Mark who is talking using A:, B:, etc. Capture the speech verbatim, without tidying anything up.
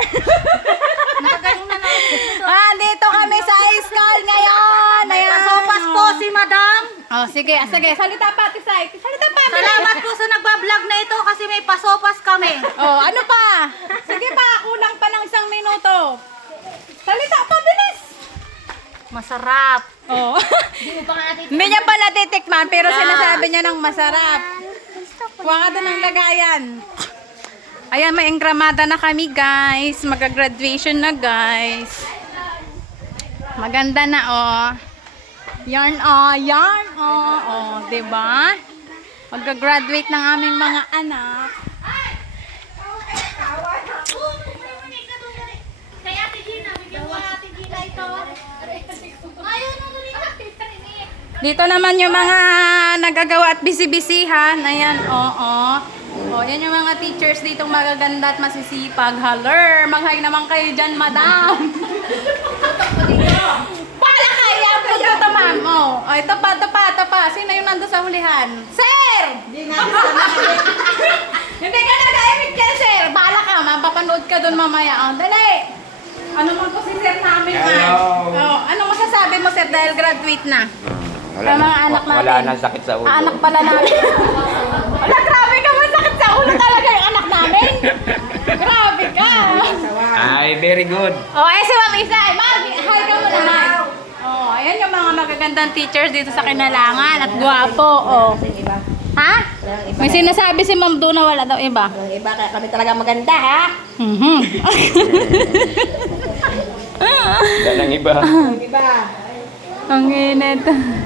A: Nakagaling na lang.
B: Ah, dito kami sa school ngayon.
A: May
B: Ayan.
A: pasopas po si Madam.
B: Oh, sige, ah, sige. Salita pa, Tisay. Salita pa.
A: Salamat po sa nagbablog na ito kasi may pasopas kami.
B: Oh, ano pa? Sige pa, kulang pa ng isang minuto. Salita pa, bilis.
A: Masarap.
B: Oh. Hindi niya pa natitikman, pero sinasabi niya ng masarap. Kuha ka doon ng lagayan. Ayan, may engramada na kami, guys. Magka-graduation na, guys. Maganda na, oh. Yarn, oh. Yarn, oh. Oh, diba? Magka-graduate ng aming mga anak.
A: Kaya Ate Gina, bigyan mo Ate Gina ito. Ayun, ano rin
B: Dito naman yung mga nagagawa at bisibisihan. Ayan, oo. Oh, oh. Yan yung mga teachers ditong magaganda at masisipag. Haler, mag-hi naman kayo dyan, madam. Pala kaya po dito, ma'am. Oh, oh, ito pa, ito pa, ito pa. Sino yung nandun sa hulihan? Sir! Hindi nga Hindi ka nag-aimik dyan, sir. Bahala ka, mapapanood ka dun mamaya. Oh, dali. Ano man po si sir namin, ma'am? Oh, ano masasabi mo, sir, dahil graduate na?
C: Wala
B: Sa
C: na,
B: mga anak natin.
C: wala nang sakit sa ulo.
B: Ah, anak pala namin. Wala, grabe ka. May sakit sa ulo talaga yung anak namin. Grabe ka.
C: Ay, very good.
B: Oh, ay si Ma'am Isa. Ma'am, hi ka muna, hi. Oh, ayan yung mga magagandang teachers dito sa Kinalangan at gwapo. Oh. Ha? May sinasabi si Ma'am doon na wala daw iba.
A: Ang iba, kaya kami talaga maganda, ha?
B: Mhm.
C: Wala nang iba.
A: Ang iba.
B: Ang init.